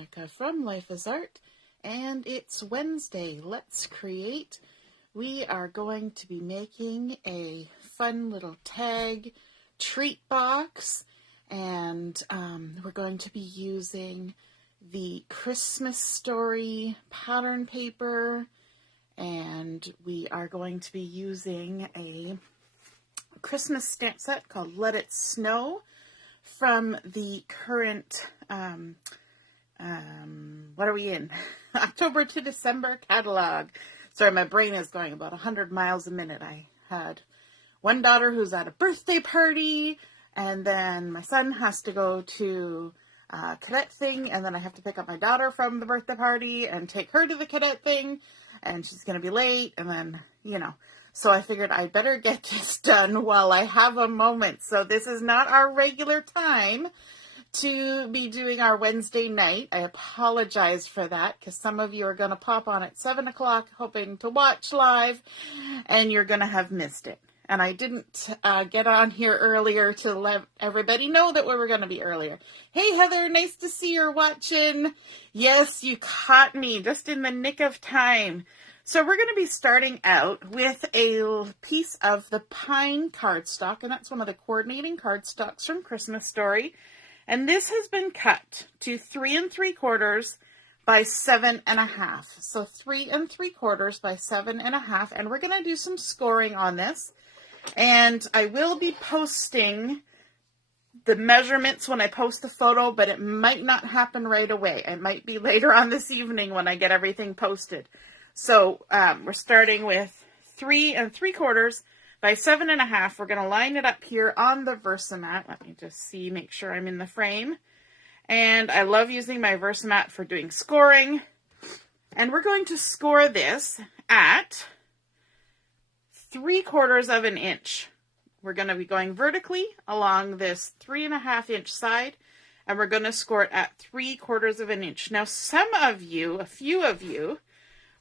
Monica from Life is Art, and it's Wednesday. Let's create. We are going to be making a fun little tag treat box, and we're going to be using the Christmas Story pattern paper, and we are going to be using a Christmas stamp set called Let It Snow from the current, what are we in? October to December catalog. Sorry, my brain is going about 100 miles a minute. I had one daughter who's at a birthday party, and then my son has to go to a cadet thing, and then I have to pick up my daughter from the birthday party and take her to the cadet thing, and she's going to be late, and then, so I figured I'd better get this done while I have a moment. So this is not our regular time to be doing our Wednesday night. I apologize for that, because some of you are going to pop on at 7 o'clock hoping to watch live, and you're going to have missed it. And I didn't get on here earlier to let everybody know that we were going to be earlier. Hey, Heather, nice to see you're watching. Yes, you caught me just in the nick of time. So we're going to be starting out with a piece of the pine cardstock, and that's one of the coordinating cardstocks from Christmas Story. And this has been cut to 3 3/4 by 7 1/2. So 3 3/4 by 7 1/2, and we're going to do some scoring on this. And I will be posting the measurements when I post the photo, but it might not happen right away. It might be later on this evening when I get everything posted. So we're starting with 3 3/4 by 7 1/2. We're going to line it up here on the Versamat. Let me just see, make sure I'm in the frame. And I love using my Versamat for doing scoring. And we're going to score this at 3/4 of an inch. We're going to be going vertically along this 3 1/2 inch side, and we're going to score it at 3/4 of an inch. Now, some of you, a few of you,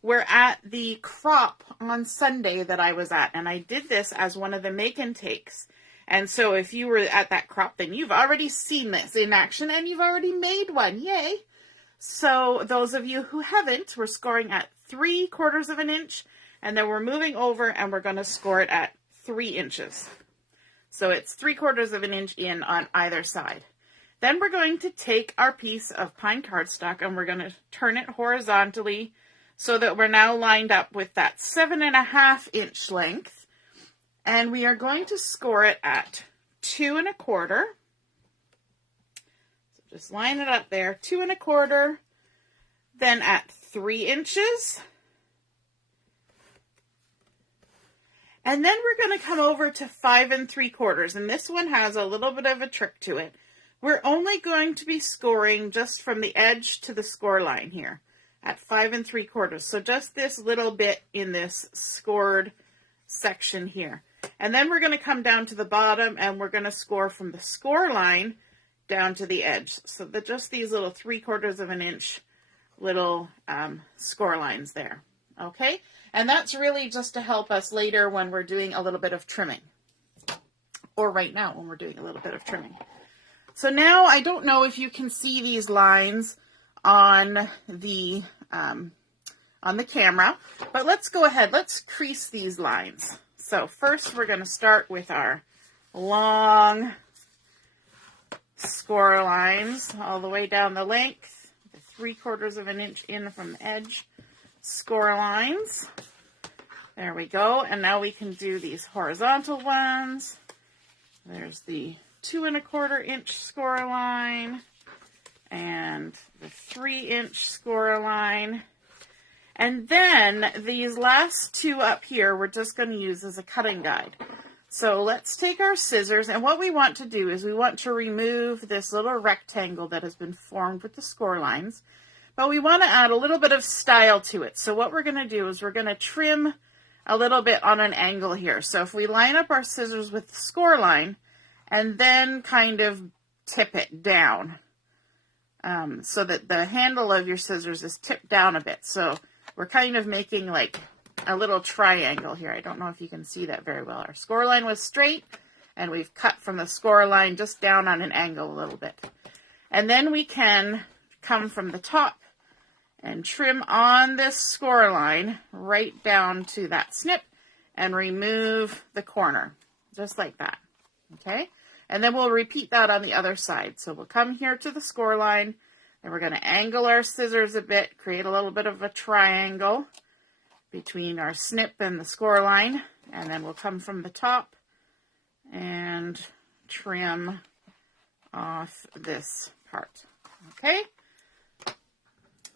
were at the crop on Sunday that I was at, and I did this as one of the make and takes. And so if you were at that crop, then you've already seen this in action, and you've already made one. Yay! So those of you who haven't, we're scoring at 3/4 of an inch, and then we're moving over and we're going to score it at 3 inches. So it's 3/4 of an inch in on either side. Then we're going to take our piece of pine cardstock and we're going to turn it horizontally so that we're now lined up with that 7 1/2 inch length. And we are going to score it at 2 1/4. So just line it up there, 2 1/4. Then at 3 inches. And then we're going to come over to 5 3/4, and this one has a little bit of a trick to it. We're only going to be scoring just from the edge to the score line here at 5 3/4. So just this little bit in this scored section here. And then we're going to come down to the bottom and we're going to score from the score line down to the edge. So just these little 3/4 of an inch little score lines there. Okay, and that's really just to help us later when we're doing a little bit of trimming, or right now when we're doing a little bit of trimming. So now I don't know if you can see these lines on the camera, but let's go ahead. Let's crease these lines. So first we're going to start with our long score lines all the way down the length, the 3/4 of an inch in from the edge. Score lines. There we go. And now we can do these horizontal ones. There's the 2 1/4 inch score line and the 3 inch score line. And then these last two up here, we're just going to use as a cutting guide. So let's take our scissors, and what we want to do is we want to remove this little rectangle that has been formed with the score lines. But we want to add a little bit of style to it. So what we're going to do is we're going to trim a little bit on an angle here. So if we line up our scissors with the score line and then kind of tip it down so that the handle of your scissors is tipped down a bit. So we're kind of making like a little triangle here. I don't know if you can see that very well. Our score line was straight and we've cut from the score line just down on an angle a little bit. And then we can come from the top and trim on this score line right down to that snip and remove the corner, just like that, okay? And then we'll repeat that on the other side. So we'll come here to the score line, and we're going to angle our scissors a bit, create a little bit of a triangle between our snip and the score line, and then we'll come from the top and trim off this part, okay?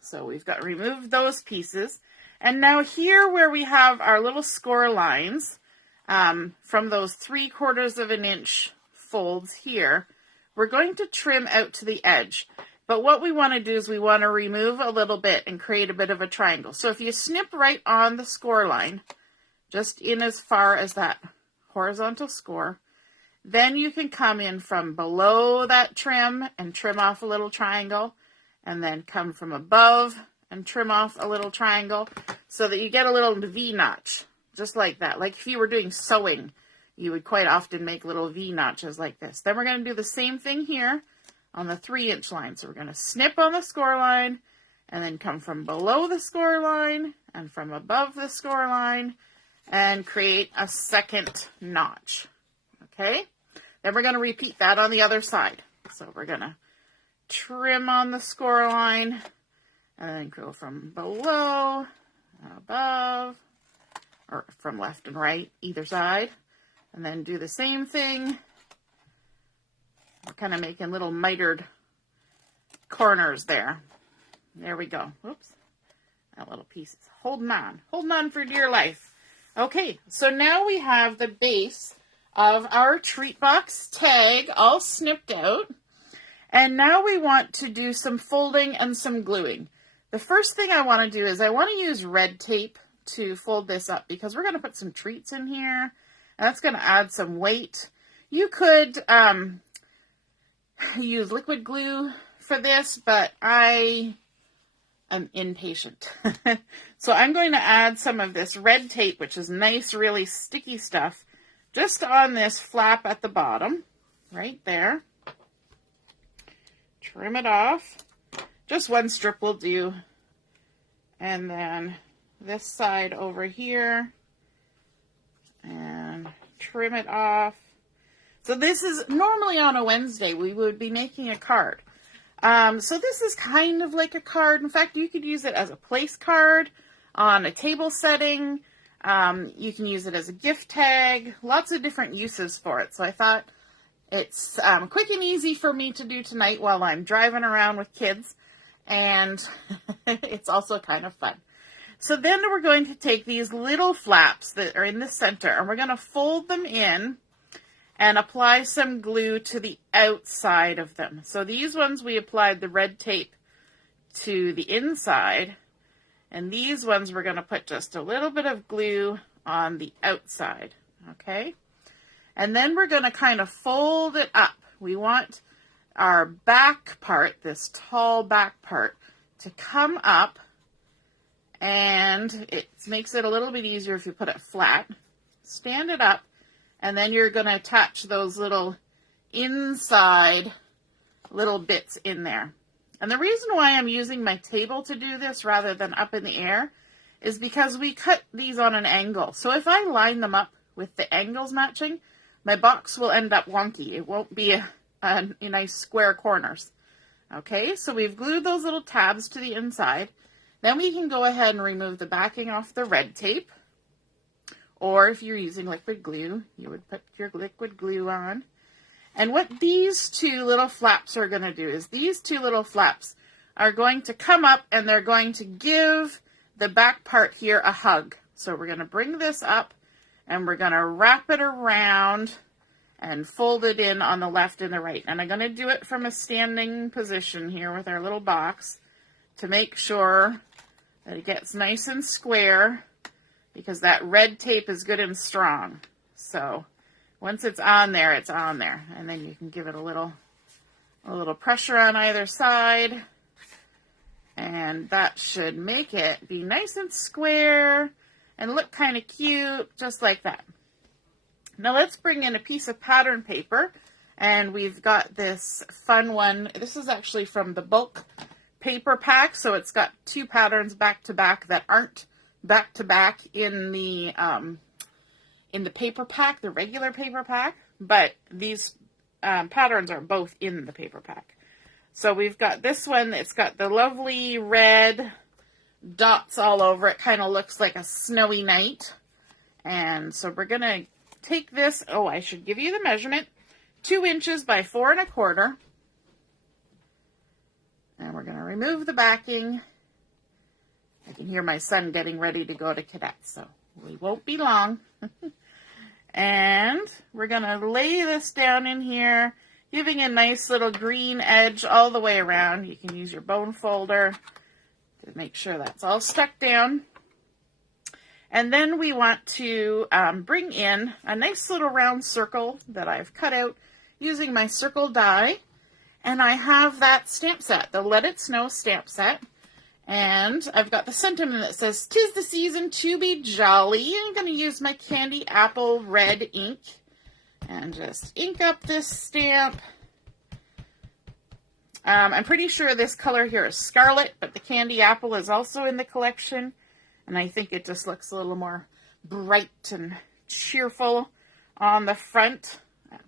So we've got removed those pieces. And now here where we have our little score lines from those 3/4 of an inch folds here, we're going to trim out to the edge. But what we want to do is we want to remove a little bit and create a bit of a triangle. So if you snip right on the score line, just in as far as that horizontal score, then you can come in from below that trim and trim off a little triangle, and then come from above and trim off a little triangle so that you get a little V notch, just like that. Like if you were doing sewing, you would quite often make little V notches like this. Then we're going to do the same thing here on the 3-inch line. So we're going to snip on the score line and then come from below the score line and from above the score line and create a second notch. Okay? Then we're going to repeat that on the other side. So we're going to trim on the score line and then go from below, above, or from left and right, either side. And then do the same thing. We're kind of making little mitered corners there. There we go. Oops. That little piece is holding on for dear life. Okay, so now we have the base of our treat box tag all snipped out. And now we want to do some folding and some gluing. The first thing I want to do is I want to use red tape to fold this up because we're going to put some treats in here. And that's going to add some weight. You could use liquid glue for this, but I am impatient. So I'm going to add some of this red tape, which is nice, really sticky stuff, just on this flap at the bottom, right there. Trim it off. Just one strip will do. And then this side over here. And trim it off. So this is normally on a Wednesday we would be making a card. So this is kind of like a card. In fact, you could use it as a place card on a table setting. You can use it as a gift tag. Lots of different uses for it. So I thought it's quick and easy for me to do tonight while I'm driving around with kids. And it's also kind of fun. So then we're going to take these little flaps that are in the center and we're going to fold them in and apply some glue to the outside of them. So these ones we applied the red tape to the inside, and these ones we're going to put just a little bit of glue on the outside, okay? And then we're going to kind of fold it up. We want our back part, this tall back part, to come up, and it makes it a little bit easier if you put it flat. Stand it up, and then you're going to attach those little inside little bits in there. And the reason why I'm using my table to do this rather than up in the air is because we cut these on an angle. So if I line them up with the angles matching, my box will end up wonky. It won't be a nice square corners. Okay, so we've glued those little tabs to the inside. Then we can go ahead and remove the backing off the red tape. Or if you're using liquid glue, you would put your liquid glue on. And what these two little flaps are going to do is these two little flaps are going to come up and they're going to give the back part here a hug. So we're going to bring this up and we're going to wrap it around and fold it in on the left and the right. And I'm going to do it from a standing position here with our little box to make sure that it gets nice and square, because that red tape is good and strong. So once it's on there, it's on there. And then you can give it a little pressure on either side. And that should make it be nice and square and look kind of cute, just like that. Now let's bring in a piece of pattern paper. And we've got this fun one. This is actually from the bulk paper pack, so it's got two patterns back to back that aren't back to back in the paper pack, the regular paper pack, but these patterns are both in the paper pack. So we've got this one, it's got the lovely red dots all over it, kind of looks like a snowy night. And so we're going to take this, oh, I should give you the measurement, 2 inches by 4 1/4. And we're going to remove the backing. I can hear my son getting ready to go to cadet, so we won't be long. And we're going to lay this down in here, giving a nice little green edge all the way around. You can use your bone folder to make sure that's all stuck down. And then we want to bring in a nice little round circle that I've cut out using my circle die. And I have that stamp set, the Let It Snow stamp set. And I've got the sentiment that says, "'Tis the season to be jolly." I'm going to use my candy apple red ink and just ink up this stamp. I'm pretty sure this color here is scarlet, but the candy apple is also in the collection. And I think it just looks a little more bright and cheerful on the front,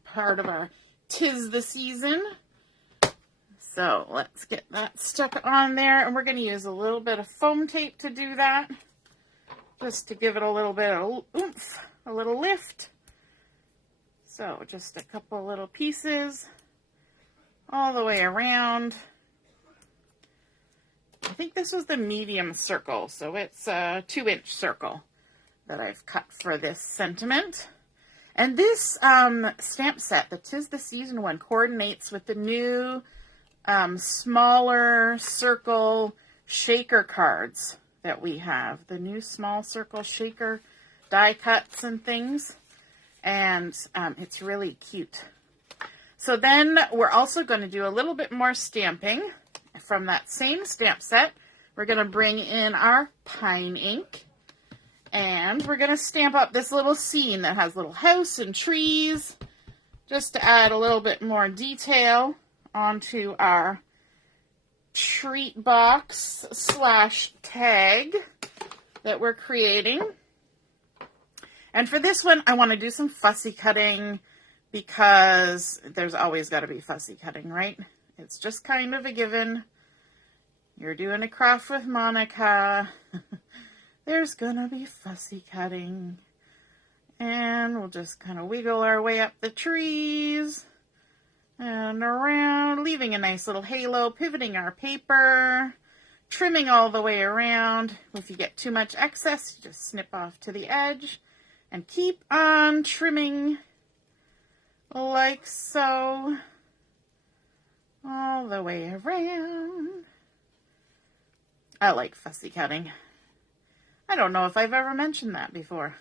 part of our "'Tis the Season." So let's get that stuck on there, and we're going to use a little bit of foam tape to do that, just to give it a little bit of oomph, a little lift. So just a couple little pieces all the way around. I think this was the medium circle, so it's a 2-inch circle that I've cut for this sentiment. And this stamp set, the "'Tis the Season" one, coordinates with the new smaller circle shaker cards that we have. The new small circle shaker die cuts and things. And it's really cute. So then we're also going to do a little bit more stamping from that same stamp set. We're going to bring in our pine ink. And we're going to stamp up this little scene that has little house and trees, just to add a little bit more detail onto our treat box / tag that we're creating. And for this one, I want to do some fussy cutting because there's always got to be fussy cutting, right? It's just kind of a given. You're doing a craft with Monica. There's gonna be fussy cutting. And we'll just kind of wiggle our way up the trees and around, leaving a nice little halo, pivoting our paper, trimming all the way around. If you get too much excess, you just snip off to the edge and keep on trimming like so, all the way around. I like fussy cutting. I don't know if I've ever mentioned that before.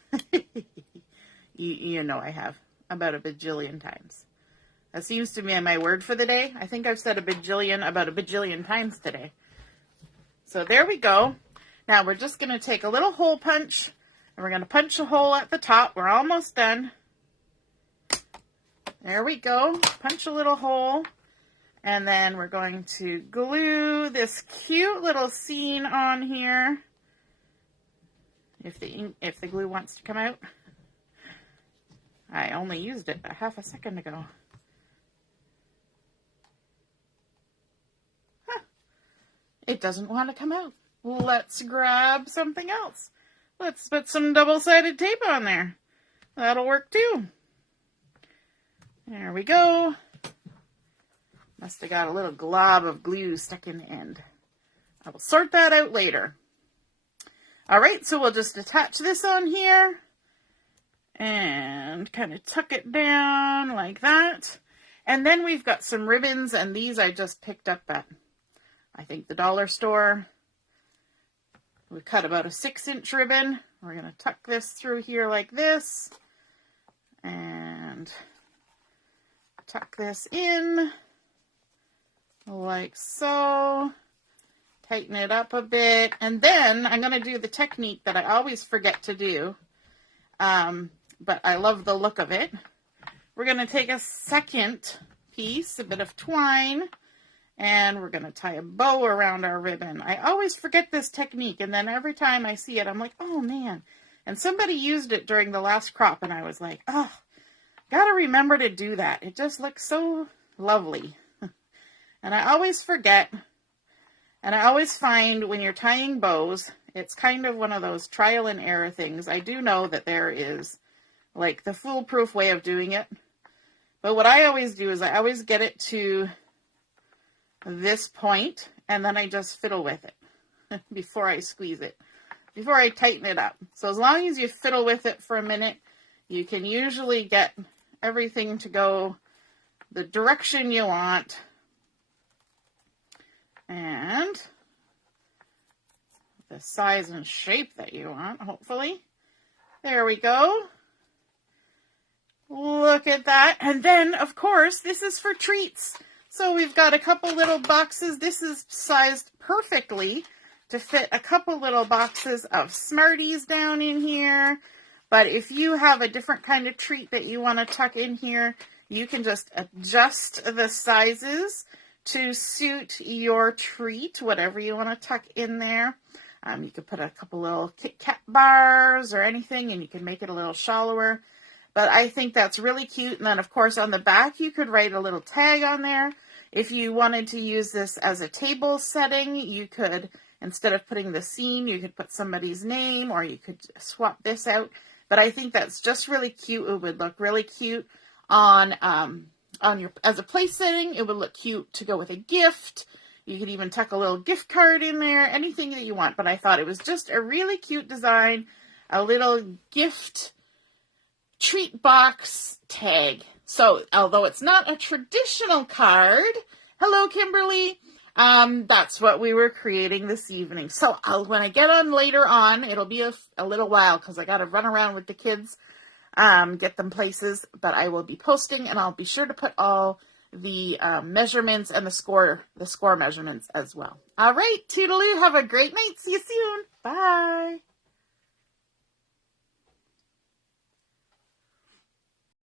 You know I have, about a bajillion times. That seems to be my word for the day. I think I've said about a bajillion times today. So there we go. Now we're just going to take a little hole punch, and we're going to punch a hole at the top. We're almost done. There we go. Punch a little hole. And then we're going to glue this cute little scene on here. If the glue wants to come out. I only used it a half a second ago. Huh. It doesn't want to come out. Let's grab something else. Let's put some double-sided tape on there. That'll work too. There we go. Must have got a little glob of glue stuck in the end. I will sort that out later. All right, so we'll just attach this on here and kind of tuck it down like that. And then we've got some ribbons, and these I just picked up at, I think, the dollar store. We cut about a 6-inch ribbon. We're going to tuck this through here like this and tuck this in like so. Tighten it up a bit, and then I'm going to do the technique that I always forget to do, but I love the look of it. We're going to take a second piece, a bit of twine, And we're going to tie a bow around our ribbon. I always forget this technique, and then every time I see it, I'm like, oh man. And somebody used it during the last crop, and I was like, oh, gotta remember to do that. It just looks so lovely. And I always forget, and I always find when you're tying bows, it's kind of one of those trial and error things. I do know that there is like the foolproof way of doing it. But what I always do is I always get it to this point, and then I just fiddle with it before I squeeze it, before I tighten it up. So as long as you fiddle with it for a minute, you can usually get everything to go the direction you want. And the size and shape that you want, hopefully. There we go. Look at that. And then, of course, this is for treats. So we've got a couple little boxes. This is sized perfectly to fit a couple little boxes of Smarties down in here. But if you have a different kind of treat that you want to tuck in here, you can just adjust the sizes to suit your treat, whatever you want to tuck in there. You could put a couple little Kit Kat bars or anything, and you can make it a little shallower. But I think that's really cute. And then, of course, on the back, you could write a little tag on there. If you wanted to use this as a table setting, you could, instead of putting the scene, you could put somebody's name, or you could swap this out. But I think that's just really cute. It would look really cute on your, as a place setting. It would look cute to go with a gift. You could even tuck a little gift card in there, anything that you want. But I thought it was just a really cute design, a little gift treat box tag. So, although it's not a traditional card, hello, Kimberly, that's what we were creating this evening. So, when I get on later on, it'll be a little while because I got to run around with the kids, get them places, but I will be posting, and I'll be sure to put all the measurements and the score measurements as well. All right, toodaloo, have a great night. See you soon. Bye.